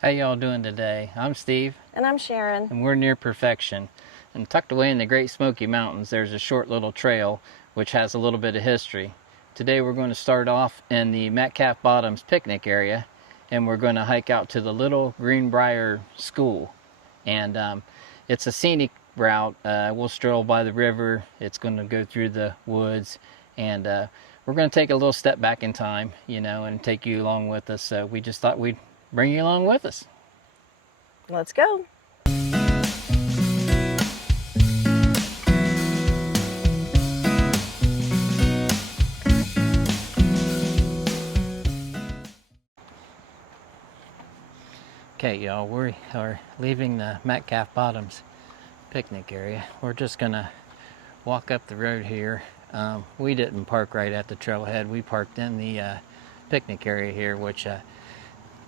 How y'all doing today? I'm Steve. And I'm Sharon. And we're near perfection. And tucked away in the Great Smoky Mountains, there's a short little trail which has a little bit of history. Today we're going to start off in the Metcalf Bottoms Picnic Area, and we're going to hike out to the Little Greenbrier School. And it's a scenic route. We'll stroll by the river. It's going to go through the woods, and we're going to take a little step back in time, and take you along with us. So we just thought we'd bring you along with us. Let's go. Okay, y'all, we are leaving the Metcalf Bottoms Picnic Area. We're just gonna walk up the road here. We didn't park right at the trailhead. We parked in the picnic area here, which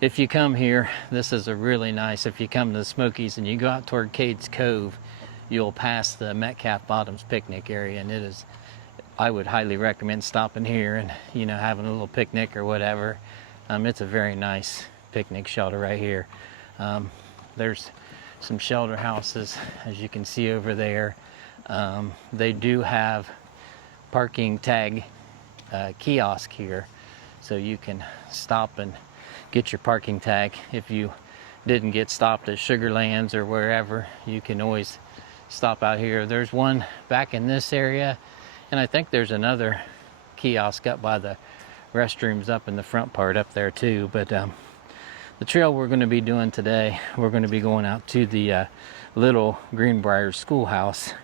if you come here, this is a really nice, if you come to the Smokies and you go out toward Cades Cove, you'll pass the Metcalf Bottoms Picnic Area, and it is, I would highly recommend stopping here and, having a little picnic or whatever. It's a very nice picnic shelter right here. There's some shelter houses, as you can see over there. They do have parking tag kiosk here, so you can stop and get your parking tag. If you didn't get stopped at Sugarlands or wherever, you can always stop out here. There's one back in this area, and I think there's another kiosk up by the restrooms up in the front part up there too. But the trail we're going to be doing today, we're going to be going out to the Little Greenbrier Schoolhouse.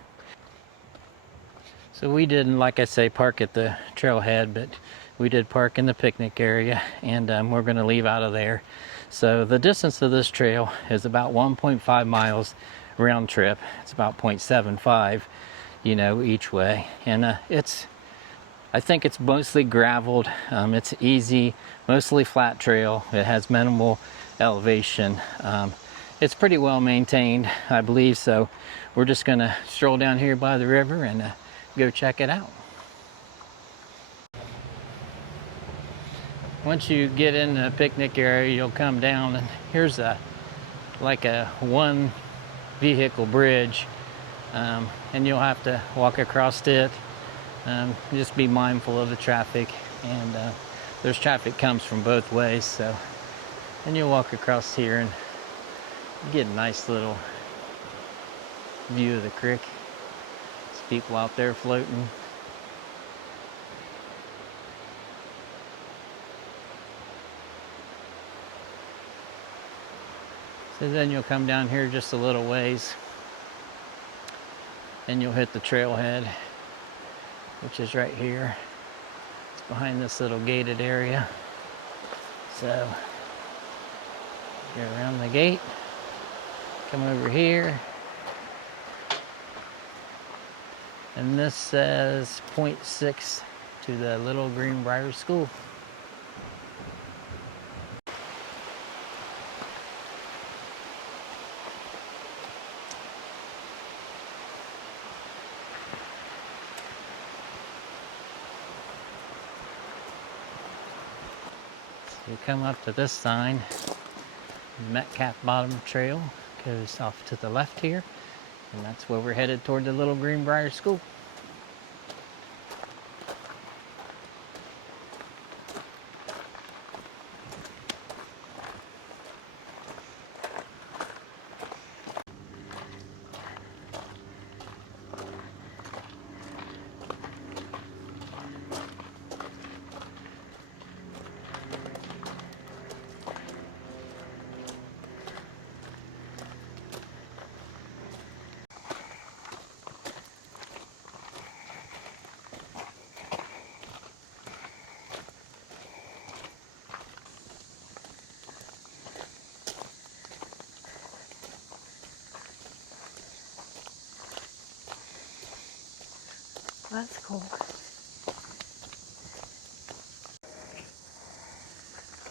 So we didn't, like I say, park at the trailhead, but we did park in the picnic area, and we're going to leave out of there. So the distance of this trail is about 1.5 miles round trip. It's about 0.75, each way. And I think it's mostly graveled. It's easy, mostly flat trail. It has minimal elevation. It's pretty well maintained, I believe. So we're just going to stroll down here by the river and go check it out. Once you get in the picnic area, you'll come down, and here's like a one vehicle bridge, and you'll have to walk across it. Just be mindful of the traffic, and there's traffic comes from both ways. So, and you'll walk across here and get a nice little view of the creek. There's people out there floating. So then you'll come down here just a little ways, and you'll hit the trailhead, which is right here. It's behind this little gated area. So go around the gate, come over here, and this says 0.6 to the Little Greenbrier School. You come up to this sign, Metcalf Bottoms Trail goes off to the left here, and that's where we're headed toward the Little Greenbrier School. That's cool.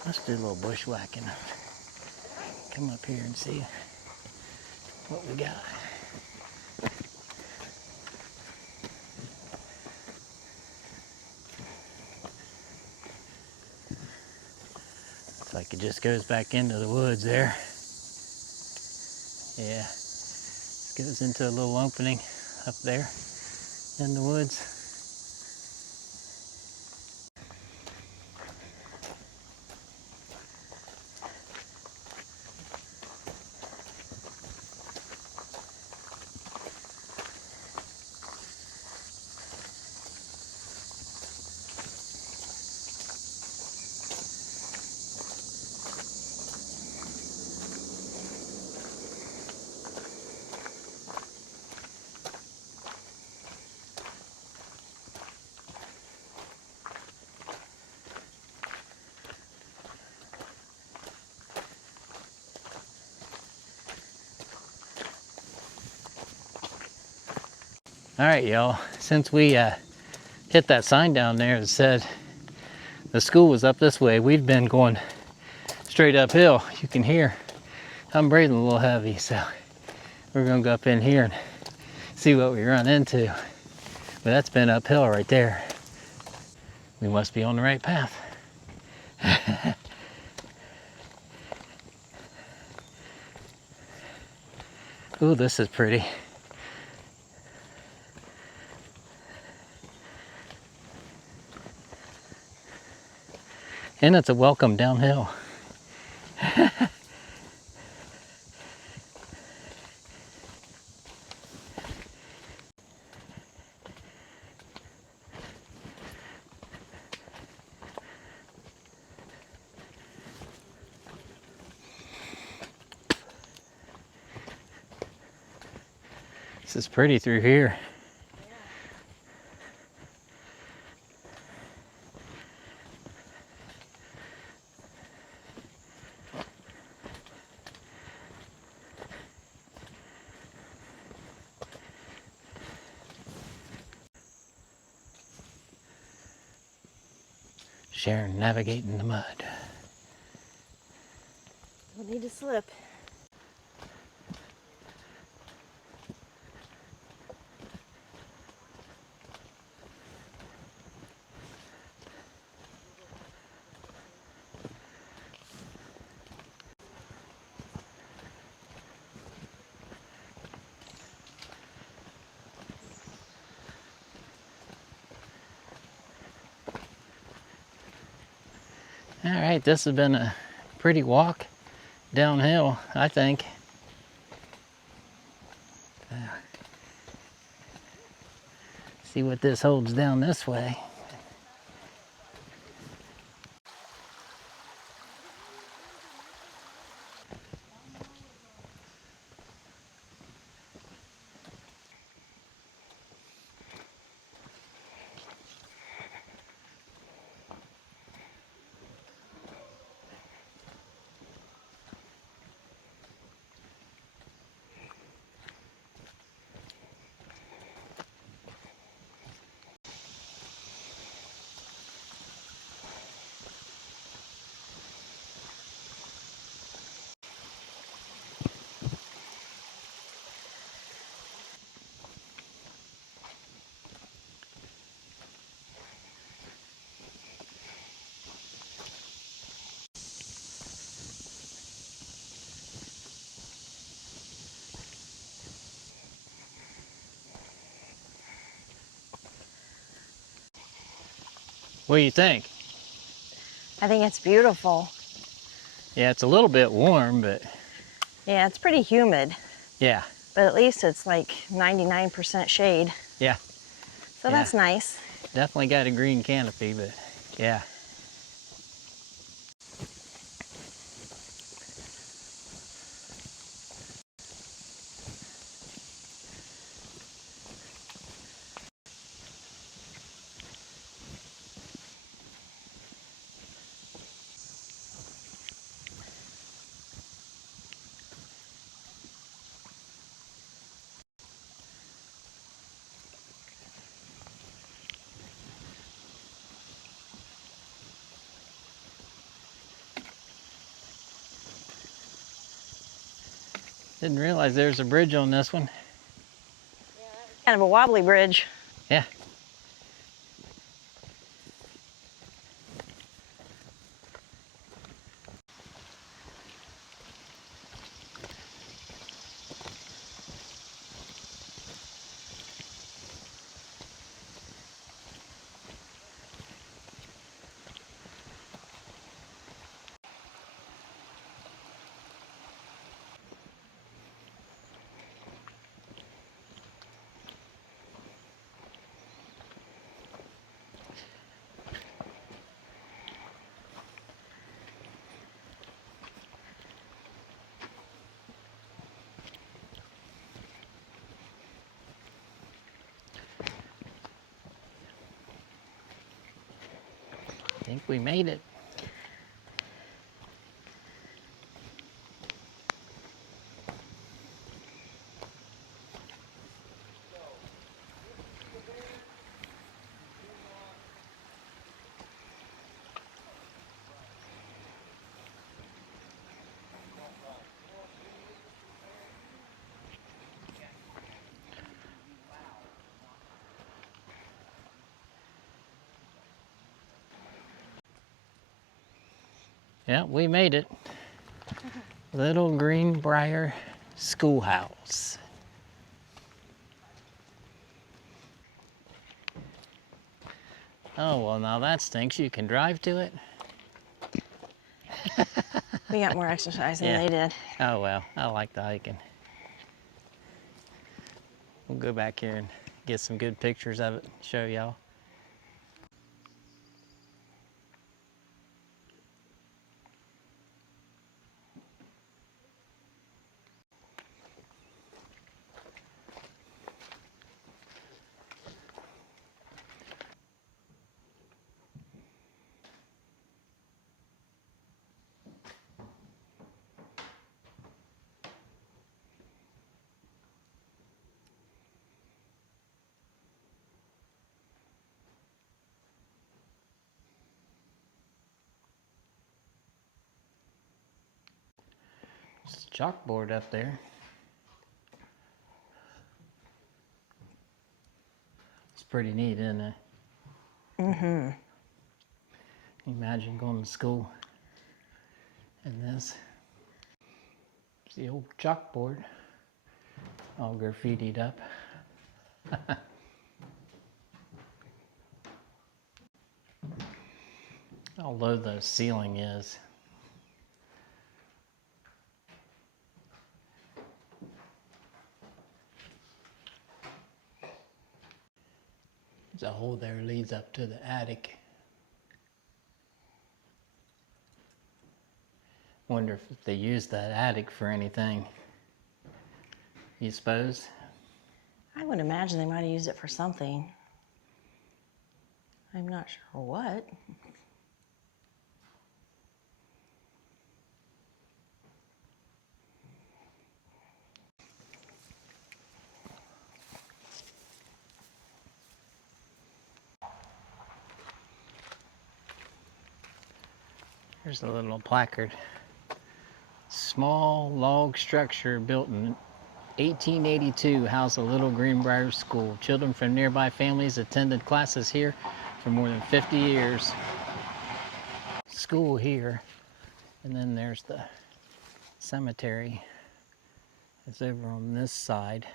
Let's do a little bushwhacking. Come up here and see what we got. it just goes back into the woods there. Yeah, it goes into a little opening up there in the woods. All right, y'all, since we hit that sign down there that said the school was up this way, we've been going straight uphill. You can hear I'm breathing a little heavy, so we're gonna go up in here and see what we run into. But that's been uphill right there. We must be on the right path. Ooh, this is pretty. And it's a welcome downhill. This is pretty through here. Sharon navigating the mud. Don't need to slip. All right, this has been a pretty walk downhill, I think. See what this holds down this way. What do you think? I think it's beautiful. Yeah, it's a little bit warm, but Yeah, it's pretty humid, yeah, but at least it's like 99% shade. yeah, So Yeah. that's nice. definitely got a green canopy, but yeah. Didn't realize there's a bridge on this one. Kind of a wobbly bridge. Yeah. think we made it. Yeah, we made it. Little Greenbrier Schoolhouse. Oh, well, now that stinks. You can drive to it? We got more exercise than Yeah. they did. Oh, well, I like the hiking. We'll go back here and get some good pictures of it, show y'all. There's a chalkboard up there. It's pretty neat, isn't it? Mm-hmm. Imagine going to school and this. It's the old chalkboard, all graffitied up. How low the ceiling is. There's a hole there leads up to the attic. Wonder if they use that attic for anything. You suppose? I would imagine they might have used it for something. I'm not sure what. Here's a little placard. Small log structure built in 1882 housed a Little Greenbrier School. Children from nearby families attended classes here for more than 50 years. School here, and then there's the cemetery. It's over on this side.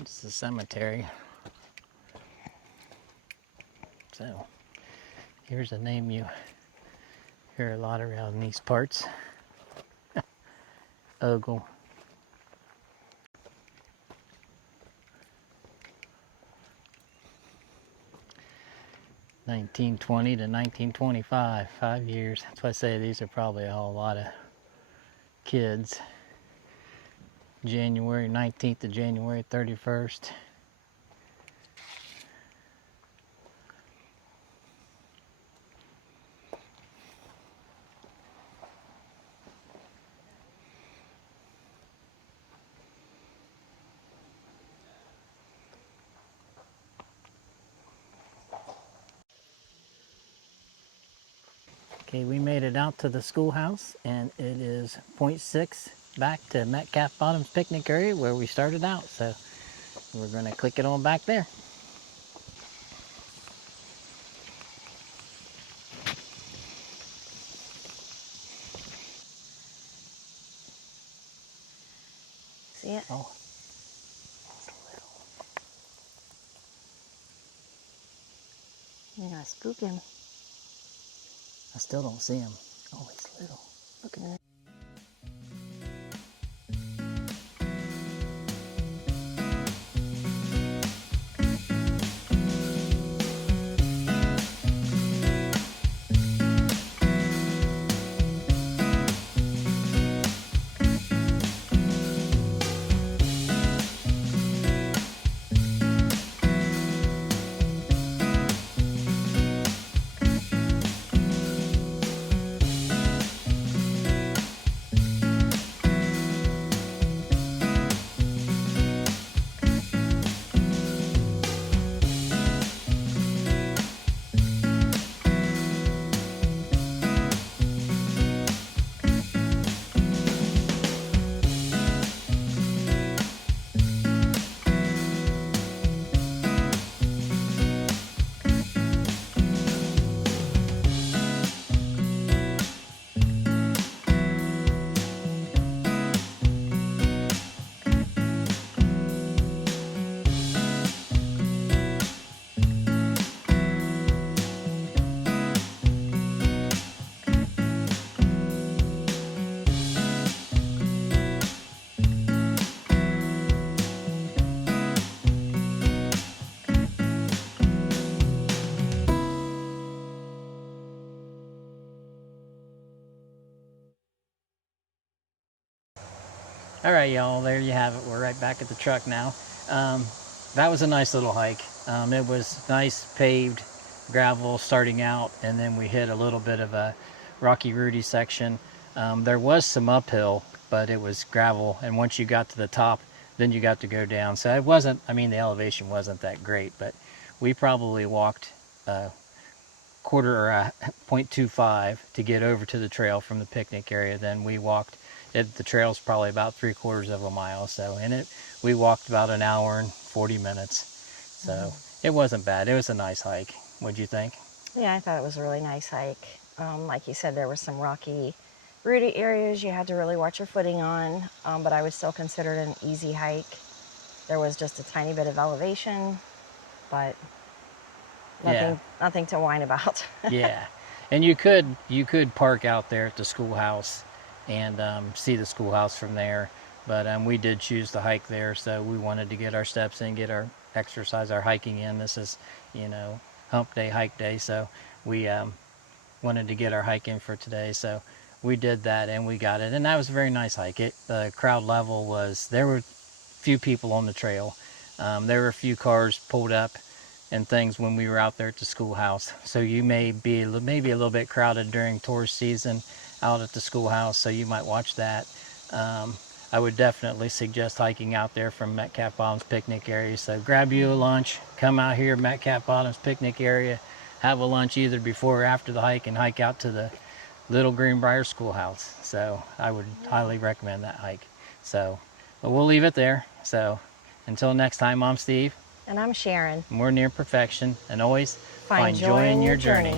It's the cemetery. So here's a name you hear a lot around these parts. Ogle. (1920 to 1925), 5 years. That's why I say these are probably a whole lot of kids. January 19th to January 31st. Okay, we made it out to the schoolhouse, and it is 0.6 back to Metcalf Bottoms Picnic Area where we started out. So we're going to click it on back there. See it? Oh, You're gonna spook him. I still don't see him. Oh, he's little. Look at that. All right, y'all, there you have it. We're right back at the truck now. That was a nice little hike. It was nice paved gravel starting out, and then we hit a little bit of a rocky Rudy section. There was some uphill, but it was gravel, and once you got to the top, then you got to go down. So it wasn't, I mean, the elevation wasn't that great, but we probably walked a quarter or a 0.25 to get over to the trail from the picnic area. Then we walked the trail's probably about 3/4 of a mile, so in it we walked about an hour and 40 minutes. So it wasn't bad. It was a nice hike. What'd you think? Yeah, I thought it was a really nice hike. Like you said, there were some rocky, rooty areas you had to really watch your footing on, but I would still consider it an easy hike. There was just a tiny bit of elevation, but nothing to whine about. Yeah, and you could park out there at the schoolhouse and see the schoolhouse from there, but we did choose to hike there, so we wanted to get our steps in, get our exercise, our hiking in. This is, hump day, hike day, so we wanted to get our hike in for today, so we did that and we got it, and that was a very nice hike. The crowd level was, there were few people on the trail. There were a few cars pulled up and things when we were out there at the schoolhouse. So you may be maybe a little bit crowded during tourist season out at the schoolhouse, so you might watch that. I would definitely suggest hiking out there from Metcalf Bottoms Picnic Area. So grab you a lunch, come out here, Metcalf Bottoms Picnic Area, have a lunch either before or after the hike, and hike out to the Little Greenbrier Schoolhouse. So I would highly recommend that hike. So, but we'll leave it there. So until next time, I'm Steve. And I'm Sharon. And we're near perfection, and always Find joy in your journey.